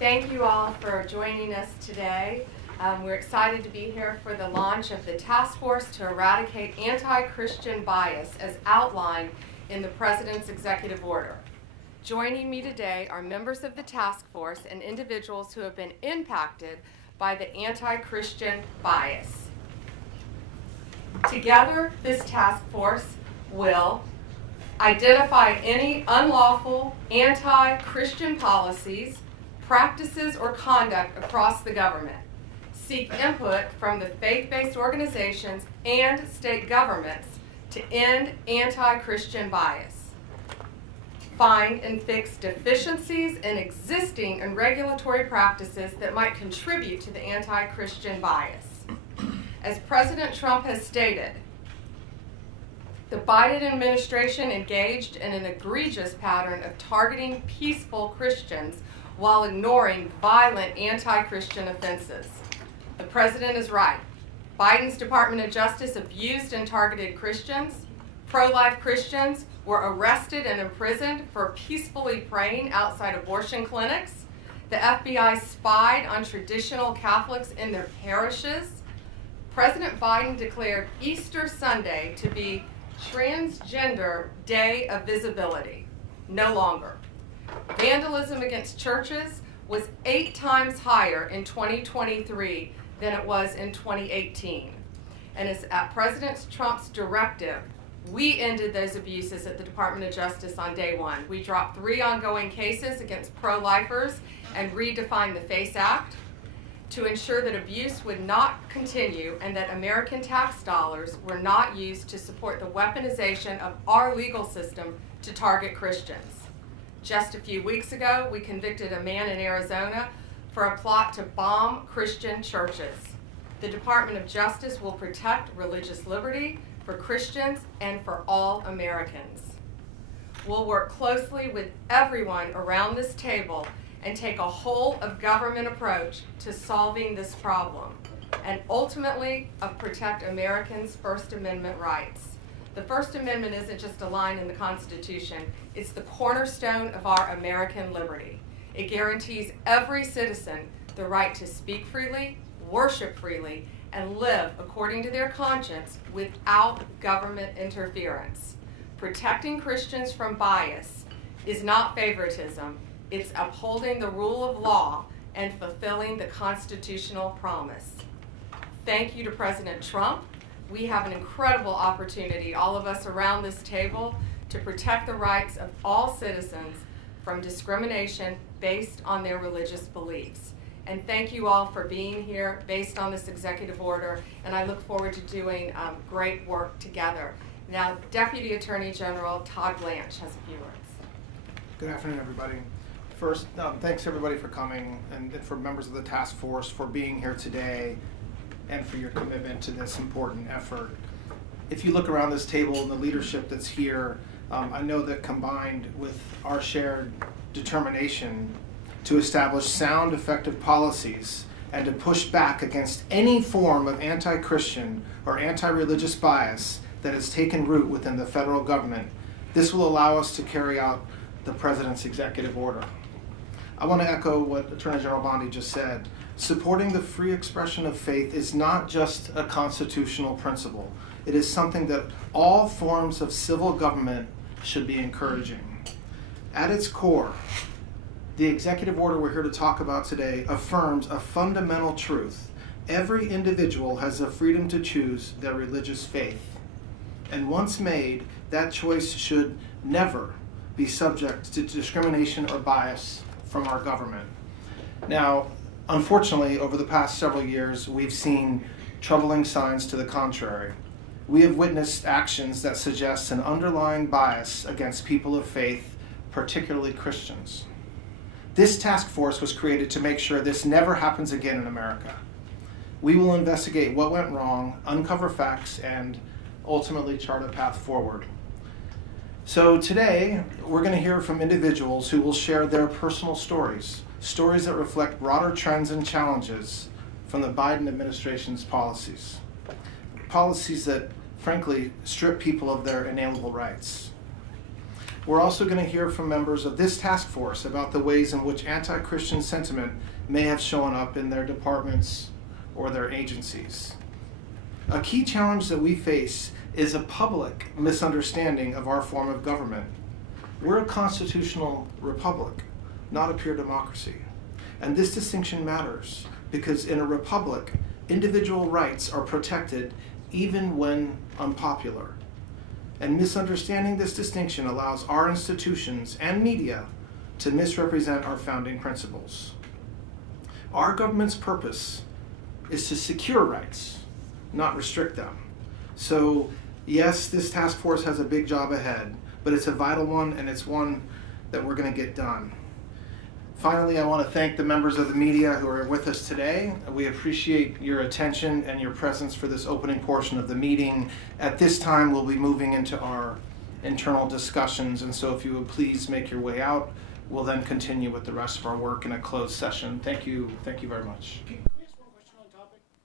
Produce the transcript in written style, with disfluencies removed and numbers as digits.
Thank you all for joining us today. We're excited to be here for the launch of the Task Force to Eradicate Anti-Christian Bias as outlined in the President's Executive Order. Joining me today are members of the task force and individuals who have been impacted by the anti-Christian bias. Together, this task force will identify any unlawful anti-Christian policies, practices, or conduct across the government, seek input from the faith-based organizations and state governments to end anti-Christian bias, find and fix deficiencies in existing and regulatory practices that might contribute to the anti-Christian bias. As President Trump has stated, the Biden administration engaged in an egregious pattern of targeting peaceful Christians while ignoring violent anti-Christian offenses. The president is right. Biden's Department of Justice abused and targeted Christians. Pro-life Christians were arrested and imprisoned for peacefully praying outside abortion clinics. The FBI spied on traditional Catholics in their parishes. President Biden declared Easter Sunday to be Transgender Day of Visibility. No longer. Vandalism against churches was 8 times higher in 2023 than it was in 2018. And it's at President Trump's directive, we ended those abuses at the Department of Justice on day one. We dropped 3 ongoing cases against pro-lifers and redefined the FACE Act to ensure that abuse would not continue and that American tax dollars were not used to support the weaponization of our legal system to target Christians. Just a few weeks ago, we convicted a man in Arizona for a plot to bomb Christian churches. The Department of Justice will protect religious liberty for Christians and for all Americans. We'll work closely with everyone around this table and take a whole of government approach to solving this problem and ultimately protect Americans' First Amendment rights. The First Amendment isn't just a line in the Constitution, it's the cornerstone of our American liberty. It guarantees every citizen the right to speak freely, worship freely, and live according to their conscience without government interference. Protecting Christians from bias is not favoritism, it's upholding the rule of law and fulfilling the constitutional promise. Thank you to President Trump. We have an incredible opportunity, all of us around this table, to protect the rights of all citizens from discrimination based on their religious beliefs. And thank you all for being here based on this executive order, and I look forward to doing great work together. Now, Deputy Attorney General Todd Blanche has a few words. Good afternoon, everybody. First, thanks everybody for coming and for members of the task force for being here today and for your commitment to this important effort. If you look around this table and the leadership that's here, I know that combined with our shared determination to establish sound, effective policies and to push back against any form of anti-Christian or anti-religious bias that has taken root within the federal government, this will allow us to carry out the President's executive order. I want to echo what Attorney General Bondi just said. Supporting the free expression of faith is not just a constitutional principle. It is something that all forms of civil government should be encouraging. At its core, the executive order we're here to talk about today affirms a fundamental truth. Every individual has the freedom to choose their religious faith. And once made, that choice should never be subject to discrimination or bias from our government. Now, unfortunately, over the past several years, we've seen troubling signs to the contrary. We have witnessed actions that suggest an underlying bias against people of faith, particularly Christians. This task force was created to make sure this never happens again in America. We will investigate what went wrong, uncover facts, and ultimately chart a path forward. So today, we're going to hear from individuals who will share their personal stories that reflect broader trends and challenges from the Biden administration's policies. Policies that, frankly, strip people of their inalienable rights. We're also going to hear from members of this task force about the ways in which anti-Christian sentiment may have shown up in their departments or their agencies. A key challenge that we face is a public misunderstanding of our form of government. We're a constitutional republic, not a pure democracy. And this distinction matters because in a republic, individual rights are protected even when unpopular. And misunderstanding this distinction allows our institutions and media to misrepresent our founding principles. Our government's purpose is to secure rights, not restrict them. So yes, this task force has a big job ahead, but it's a vital one, and it's one that we're going to get done. Finally, I want to thank the members of the media who are with us today. We appreciate your attention and your presence for this opening portion of the meeting. At this time, we'll be moving into our internal discussions, and so if you would please make your way out, we'll then continue with the rest of our work in a closed session. Thank you very much.